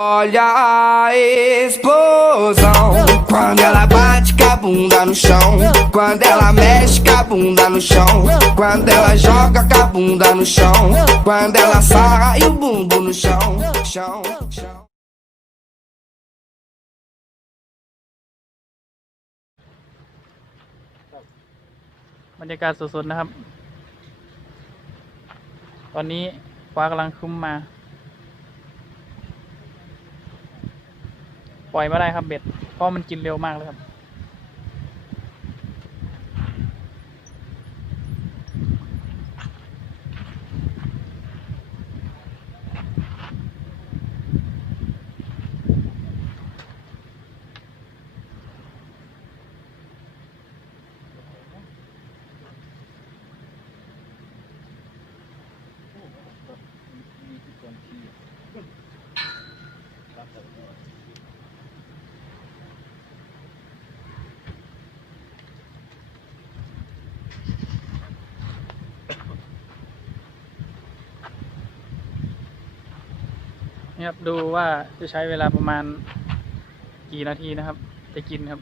Olha a explosão quando ela bate com a bunda no chão, quando ela mexe com a bunda no chão, quando ela joga com a bunda no chão, quando ela sarra e o bumbum no chão, chão, chão. บรรยากาศสดๆนะครับ ตอนนี้ฟ้ากำลังครึ้มมา ปล่อยไม่ได้ครับเบ็ด เพราะมันกินเร็วมากเลยครับนี่ครับดูว่าจะใช้เวลาประมาณกี่นาทีนะครับ จะกินครับ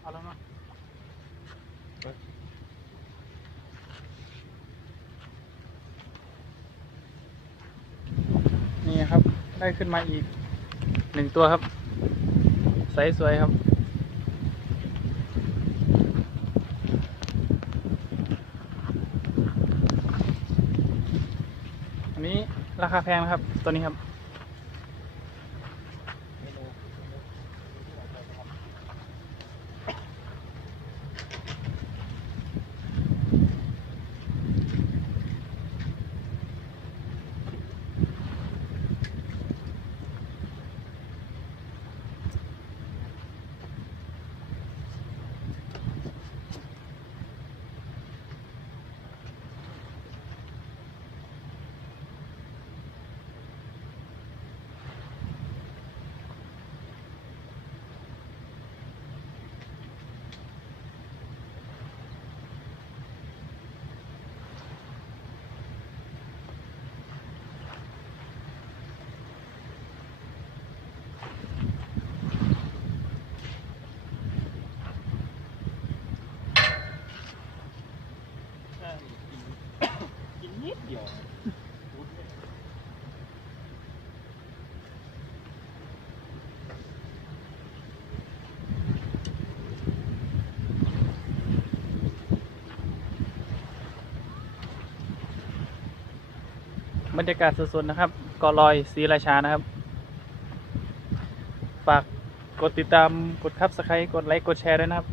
เอาแล้วเนาะนี่ครับ ได้ขึ้นมาอีก1 ตัวครับไซส์สวยครับ อันนี้ราคาแพงนะครับ ตัวนี้ครับกินนิดเดียวบรรยากาศสดๆนะครับเกาะลอยศรีราชานะครับ ฝากกดติดตามกดSubscribeกดไลค์กดแชร์ด้วยนะครับ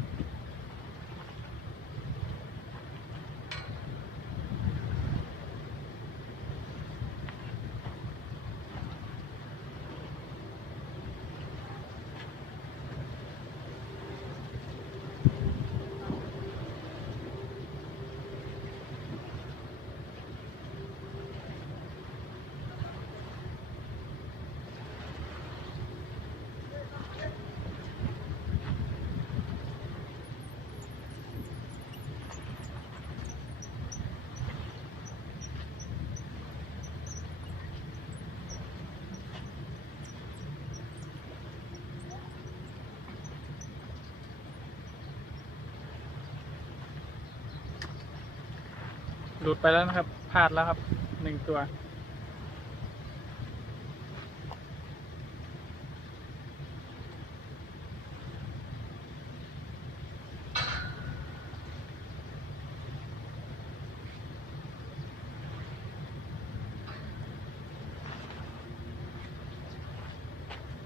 ลุดไปแล้วนะครับพลาดแล้วครับ1 ตัว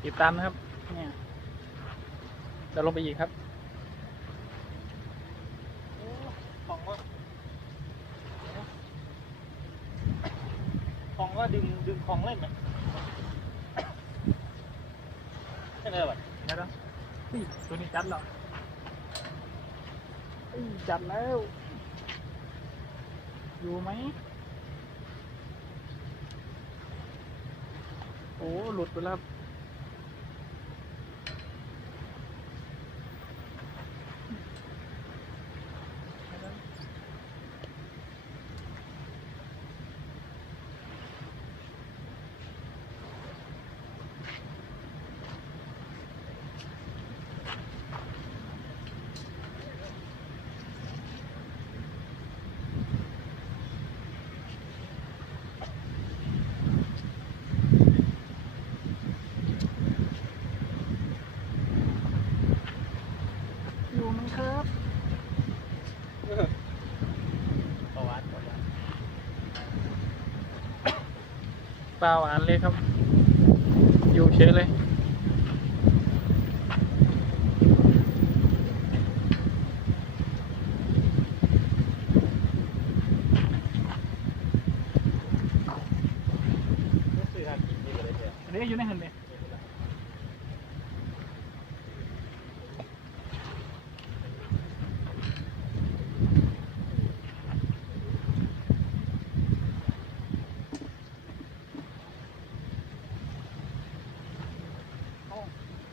ติดตามนะครับเนี่ยจะลงไปอีกครับของว่าดึงของเล่นไหมไม่เลยว่ะ เดี๋ยวตัวนี้จัดแล้วจัดแล้วอยู่ไหมโอ้หลุดไปแล้วอยู่ไหมครับประวัติเปล่าอ่านเลยครับอยู่เฉยเลยซื้อหากินดีกว่าเลยเถอะ อันนี้อยู่ในหันเลย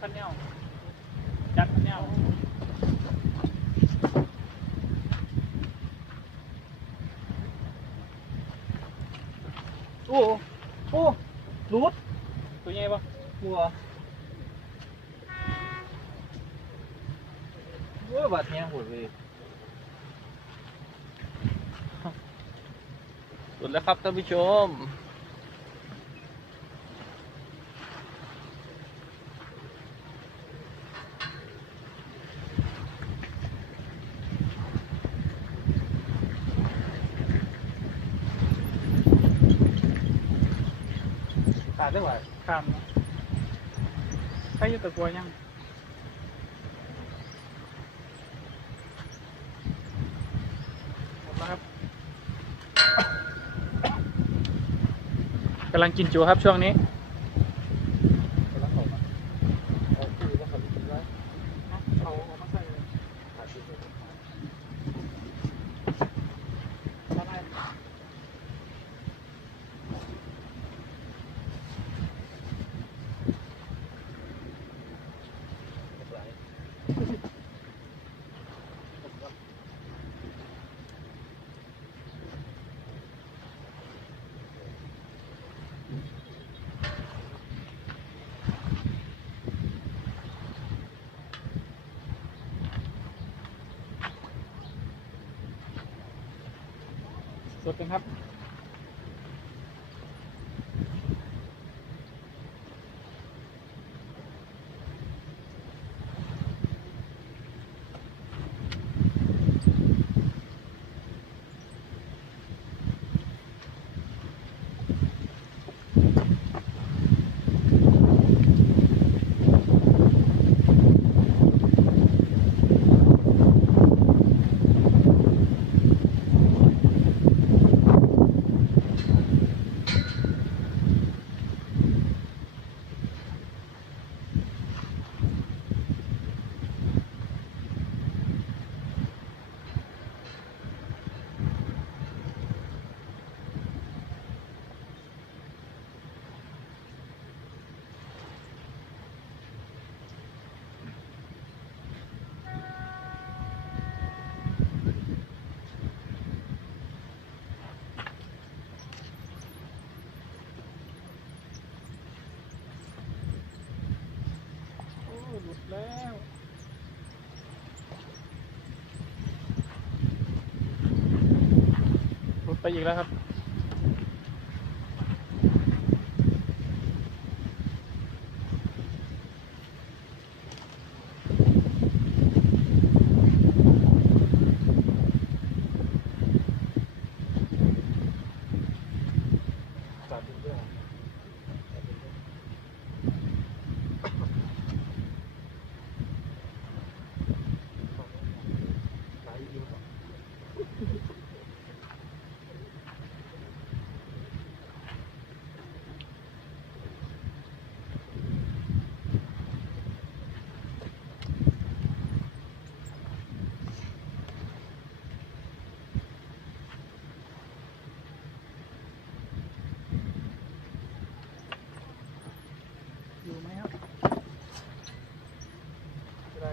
ขันแนวจัดขันแนวโอ้โอ้รูดตัวใหญ่ปะ บัวบาดเนี้ยหุ่นเลยสุดแล้วครับท่านผู้ชมขาดได้ไหม ข้ามนะใครอยู่ตะกัวยังหมดแล้วครับกำลังกินจูครับช่วงนี้เอามาใส่เลยสดกันครับโอ้หลุดแล้วหลุดไป อีกแล้วครับอยู่ไหมครับได้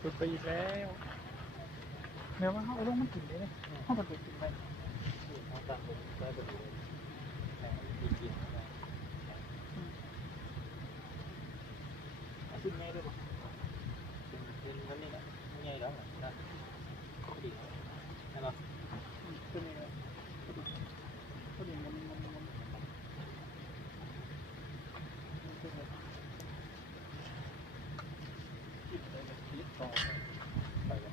หลุดไปอีกแล้วเดี๋ยวว่าเขาเอาลงมันกินได้เลยเขาประตูกินได้ขึ้นง่ายด้วยป่ะขึ้นนั่นนี่นะง่ายแล้วนะดีนั่นหรอขึ้นนี่เลยก็ดีมันคิดอะไรคิดต่อไปกัน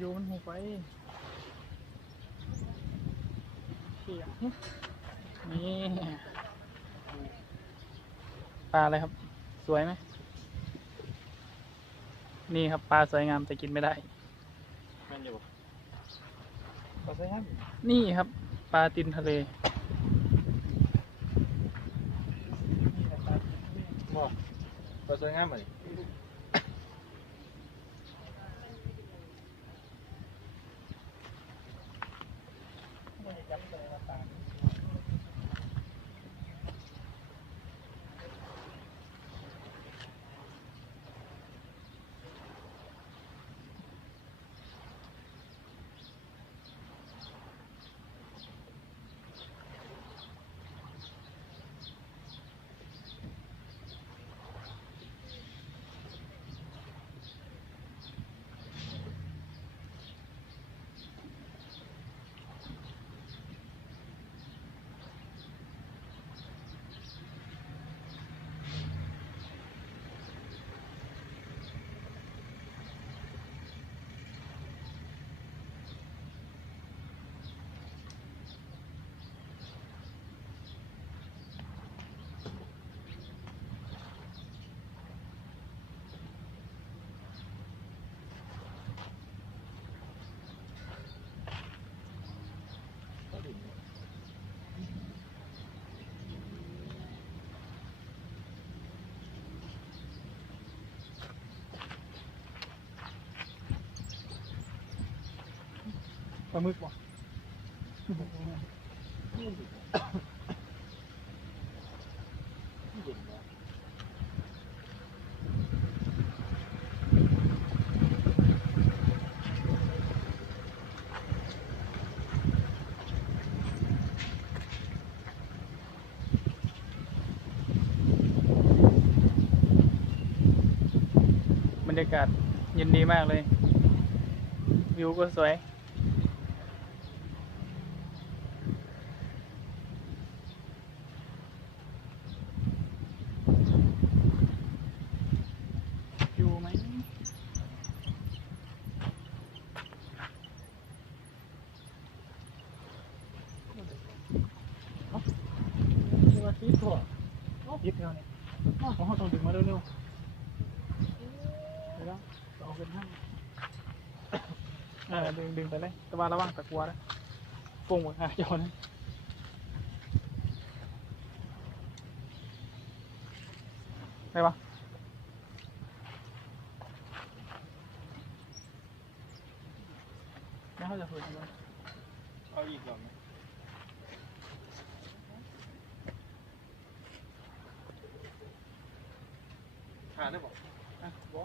โยมันหูไปเขียงนี่ปลาอะไรครับสวยไหมนี่ครับปลาสวยงามแต่กินไม่ได้มันอยู่ปลาสวยงามนี่ครับปลาตีนทะเลปลาสวยงามไหม ลาหมึกบ่บรรยากาศเย็นดีมากเลยวิวก็สวยอยู่ไหมว่าคิดถั่วคิดเท่านี้ของเขาต้องดึงมาเร็วๆแล้วเอาเป็นห้างดึงไปเลยแต่ว่าระวังตะกัวนะฟงหมดค่ะเจ้านะได้ปะแล้วเขาจะฝึกยังไงเอาอีกหรอหาได้บอกบอก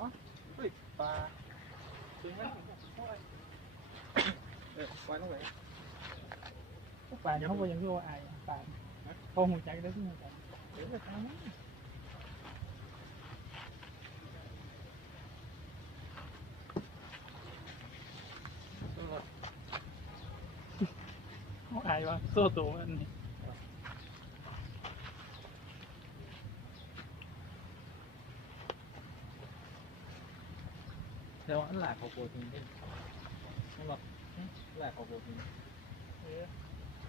เฮ้ยปลาดึงไหมปลาต้องไหนปลาเขาบอกยังรู้ว่าอายปลาพอหูใจได้ที่หูใจเดี๋ยวจะทำมั้งเขาอายวะโซ่ตัวอันนี้แต่ว่าอันหลากของโปรตีนนี่นั่นหรอหลากของโปรตีน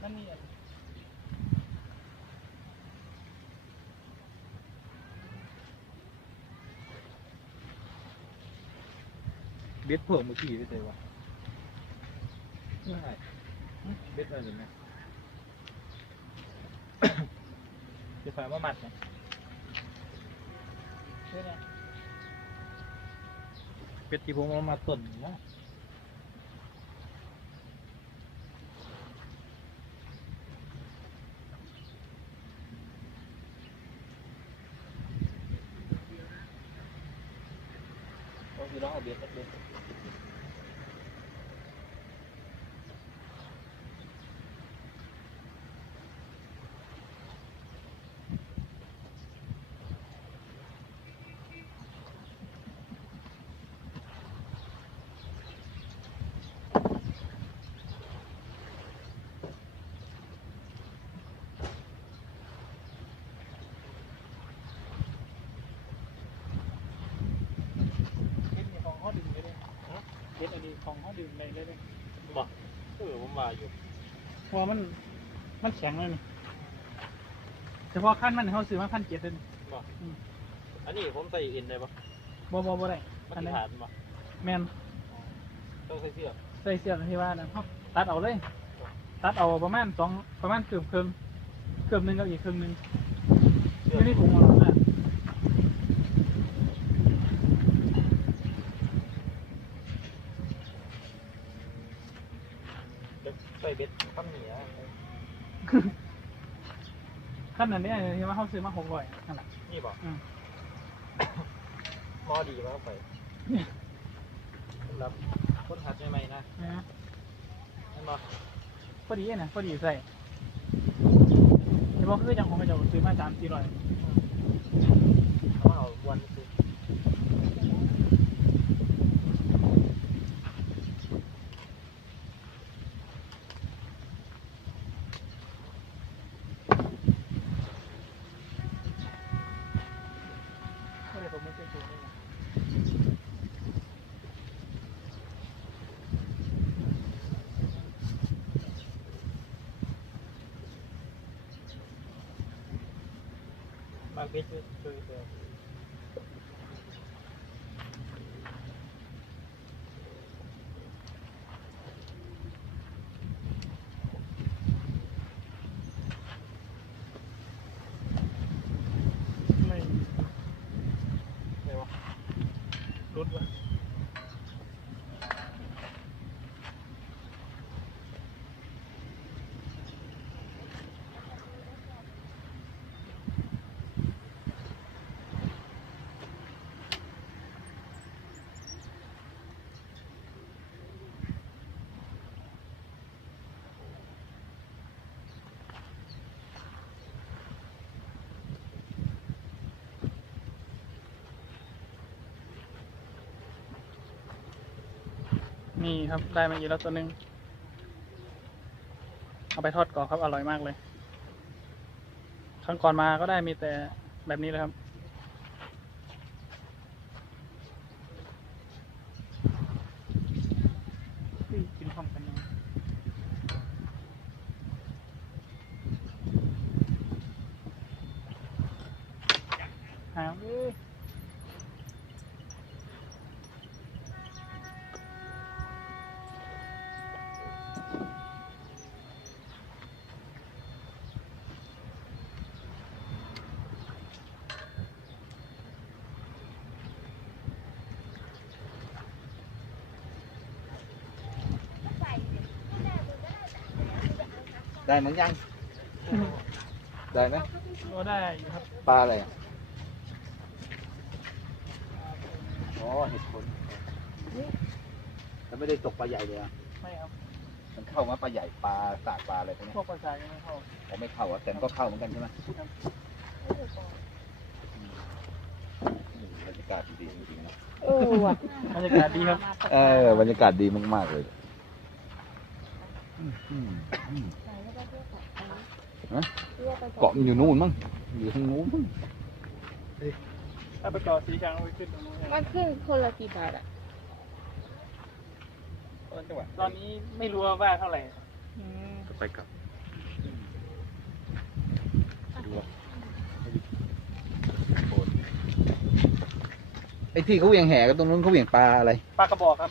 นั่นนี่เบ็ดเพิ่มเมื่อกี้ไปเลยวะไม่ใช่เบ็ดอะไรหรือไงจะฝากว่ามัดไงเป็ดที่ผมเอามาต้นนะก็คือต้องเอาเบ็ดเบ็ดอันนี้ของเขาดื่มในเลยบอกผมมาอยู่เพราะมันแข็งเลยเฉพาะขั้นมันเขาซื้อมา1,700เลยบอกอันนี้ผมใส่เอ็นได้ปะบ่ได้อันนี้แมนต้องใส่เสื้อที่ว่านะเขาตัดเอาเลยตัดเอาประมาณเกือบหนึ่งกับอีกครึ่งหนึ่งไม่ได้ถุงมาแล้วนะใส่เบ็ดขั้นเหนียวขั้นนั้นเนี่ยที่ว่าเขาซื้อมา600นั่นแหละนี่บอกมอดีมากไปสำหรับคนหัดใหม่ๆนะนั่นบอกพอดีนะพอดีใส่เฉพาะคือจังของกระจกซื้อมา3-400เขาเอาวันซื้อมาเบ็ดช่วยไม่วะรุดวะ นี่ครับได้มาอีกแล้วตัวหนึ่งเอาไปทอดกรอบครับอร่อยมากเลยครั้งก่อนมาก็ได้มีแต่แบบนี้เลยครับกินพร้อมกันยังหาได้เหมือนยัง ได้ไหม ก็ได้อยู่ครับ ปลาอะไรอ่ะอ๋อเห็ดผลแล้วไม่ได้ตกปลาใหญ่เลยอ่ะ ไม่ครับ มันเข้ามาปลาใหญ่ปลาสากปลาอะไรพวกนี้ พวกปลาสายยังไม่เข้า ผมไม่เข้าอ่ะแต่มันก็เข้าเหมือนกันใช่ไหมบรรยากาศดีจริงๆนะ ว่ะบรรยากาศดีครับ บรรยากาศดีมากๆเลยเกาะมันอยู่นู่นมั้งอยู่ทางนู้นมั้ง ถ้าไปต่อสีช้างเอาไปขึ้นตรงนู้น มันขึ้นคนละกี่บาทอ่ะ ตอนนี้ไม่รู้ว่าเท่าไหร่ ไปกลับไอ้ที่เขาเหวี่ยงแหกันตรงนู้นเขาเหวี่ยงปลาอะไร ปลากระบอกครับ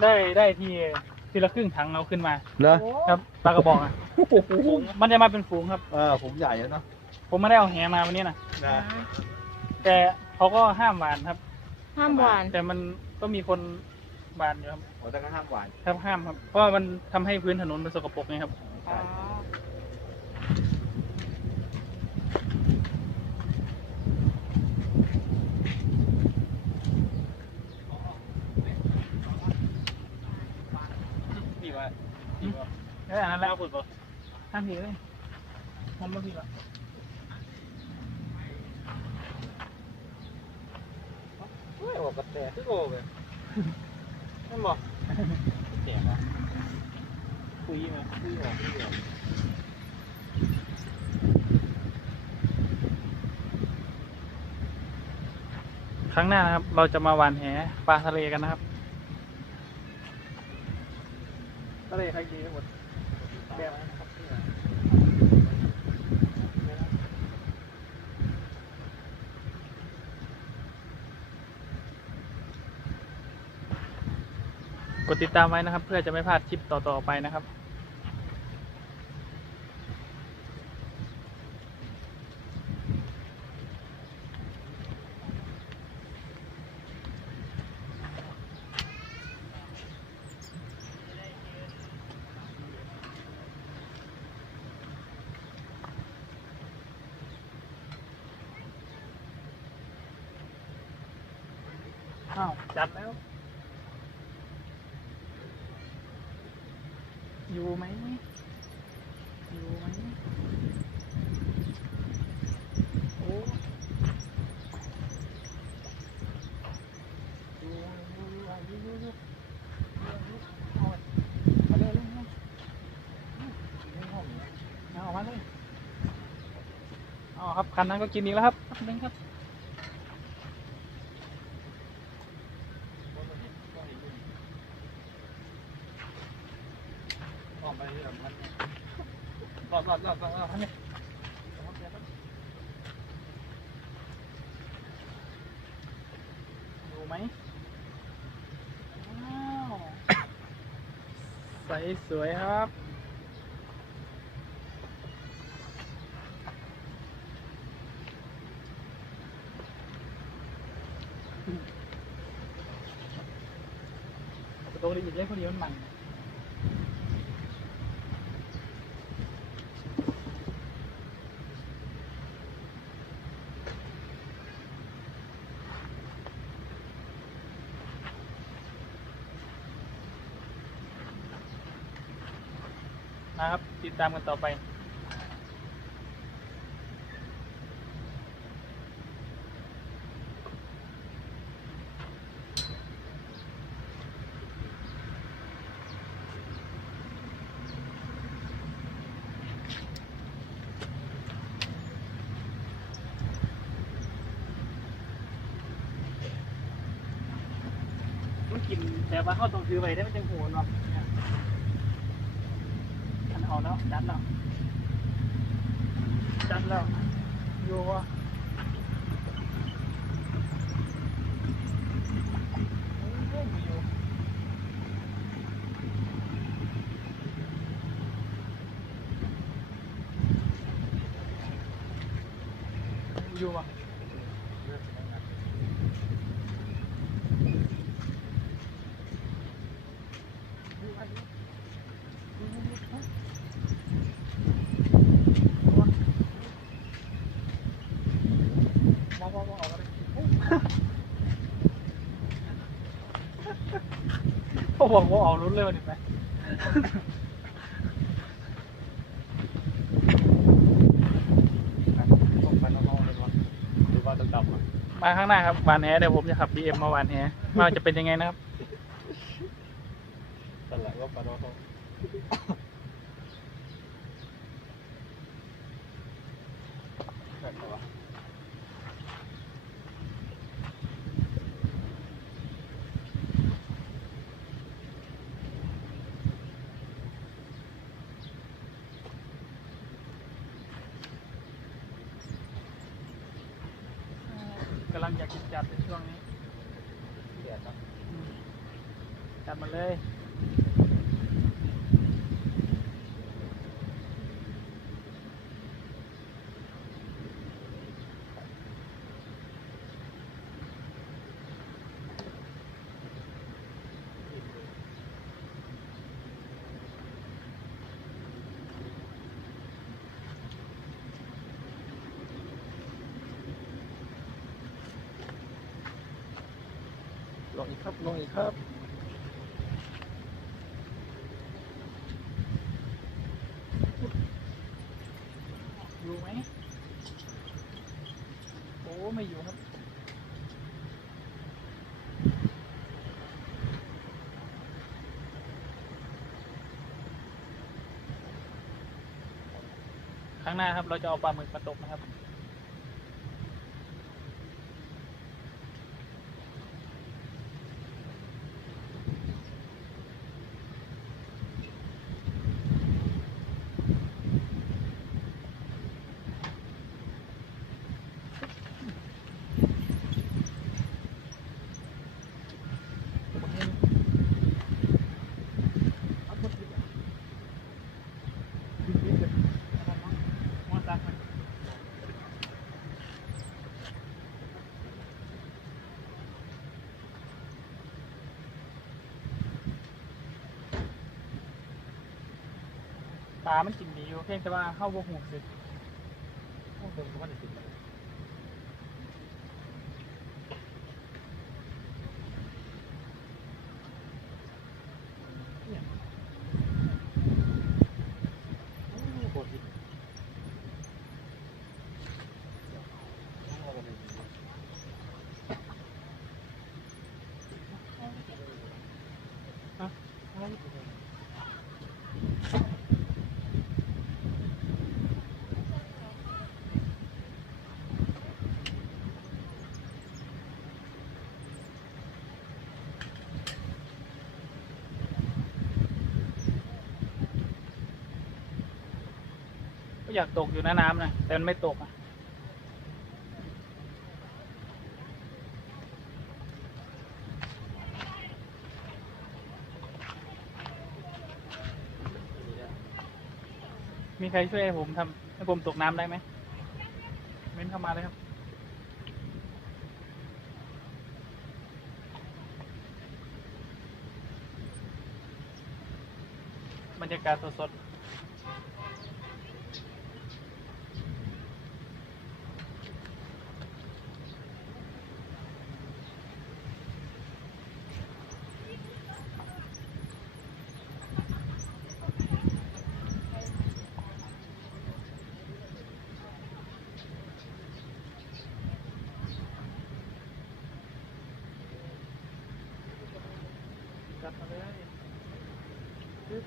ได้ทีละครึ่งถังเอาขึ้นมา เหรอ ครับปลากระบอกอ่ะฝูงมันจะมาเป็นฝูงครับ ผมใหญ่แล้วเนาะ ผมไม่ได้เอาแหมาวันนี้นะแต่เขาก็ห้ามหวานครับ ห้ามหวาน แต่มันก็มีคนหวานอยู่ครับ แต่ก็ห้ามหวาน ครับห้ามครับเพราะว่ามันทำให้พื้นถนนมันสกปรกไงครับ อ๋อ ดีว่า แล้วอันนั้นแล้วฝุ่นปะห้ามผีเลยผมไม่ผีละ ไม่ออกกระแตที่โง่ไปไม่บอกแก่ละคุยไหมคุยออกคุยออก ครั้งหน้านะครับ เราจะมาหวานแหปลาทะเลกันนะครับทะเลใครดีทั้งหมดแบบกดติดตามไว้นะครับ เพื่อจะไม่พลาดคลิปต่อๆไปนะครับอ้าวจัดแล้ว อยู่ไหมอยู่ไหมโอ้อยู่เอาเลยเอาออกมาเลยเอาครับคันนั้นก็กินอีกแล้วครับนึงครับออกไปเรื่องมันรอบอันนี้อยู่ไหมว้าวใสสวยครับตรงนี้อีกเล็กพอดีมันนะครับติดตามกันต่อไป ต้องกินแต่ว่าเขาต้องซื้อไว้ได้ไม่จังหัวเนาะอันเอาแล้วจัดแล้วอยู่ว่าอยู่ว่ะเขาบอกว่าออกรถเร็วนี่ไหม ต้องไปนอกเลยวะหรือว่าต้องดำอ่ะ มาข้างหน้าครับวานแหเดี๋ยวผมจะขับ BM มาวานแหว่าจะเป็นยังไงนะครับ แต่ละว่าไปนอกกำลังอยากกินจัดในช่วงนี้ เดือดเนาะ จัดมาเลย ลงอีกครับลงอีกครับ อยู่ไหมโอ้ไม่อยู่ครับข้างหน้าครับเราจะเอาปลาหมึกมาตกนะครับปลามันกินดีอยู่เพียงแต่ว่าเข้าบวกหูสิ พวกเดิมก็ไม่ได้ติดเลยโคตรดีก็อยากตกอยู่นะน้ำนะแต่มันไม่ตกอ่ะมีใครช่วยให้ผมทำให้ผมตกน้ำได้ไหมเม้นเข้ามาเลยครับบรรยากาศสดๆจัดมาเลยปึ๊บ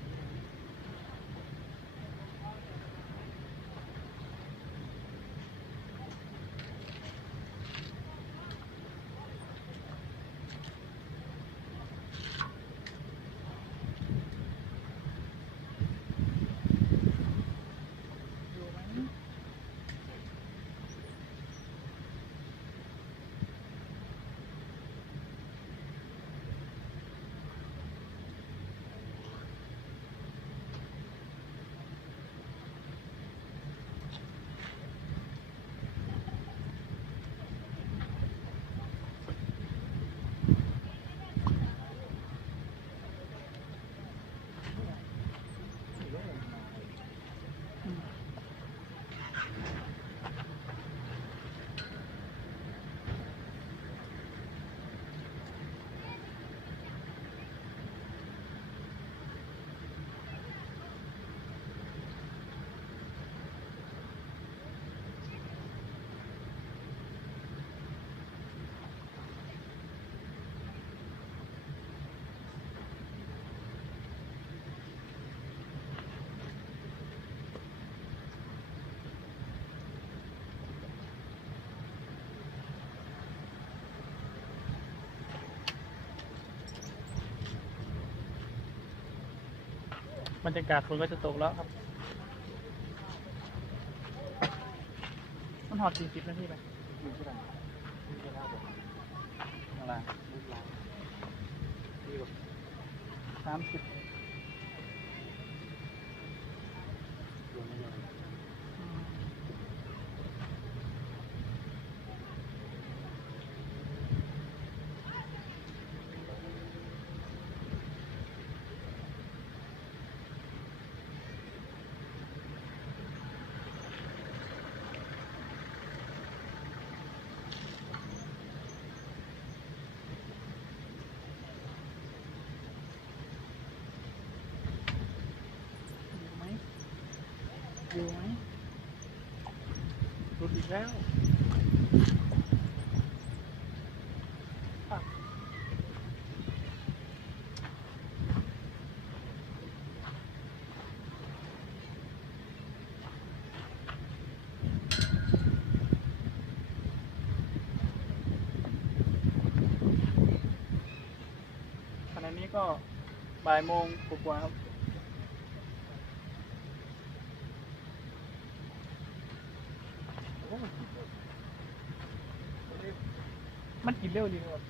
บรรยากาศฝนก็จะตกแล้วครับมันหอด40 นาทีไป อยู่ที่ไหนที่จะเล่าบอกอะไรลูกหลานที่แบบ 30 อยู่ในนี้ อยู่ไหมหลุดอีกแล้วขณะนี้ก็บ่ายโมงกว่าๆครับมันกินเร็วดีครับ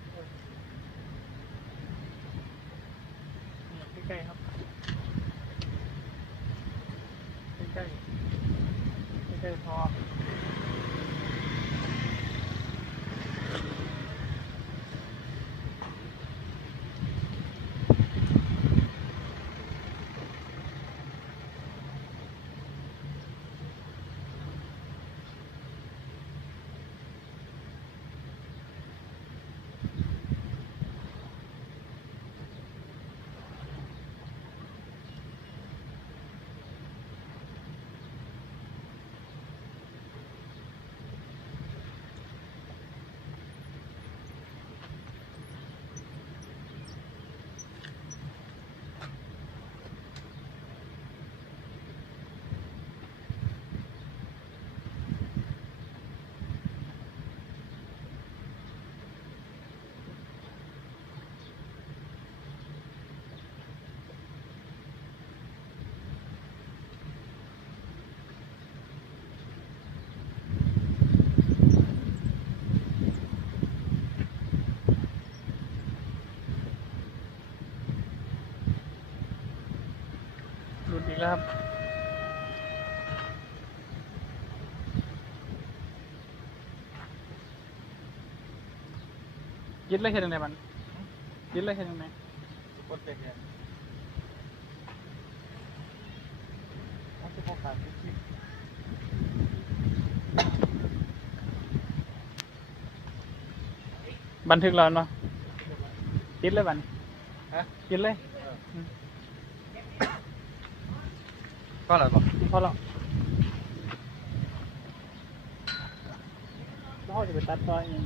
นี่ใกล้ๆครับใกล้ๆพอหลุดอีกแล้วครับยึดเลยแค่ตรงไหนมันยึดเลยแค่ตรงไหน กดเป็นเนี่ยเขาจะพอขาดที่ บันทึกแล้วเนาะยึดเลยบัน ฮะ ยึดเลย ก็อะไรบอก พอแล้วแล้วเขาจะไปตัดต่อเอง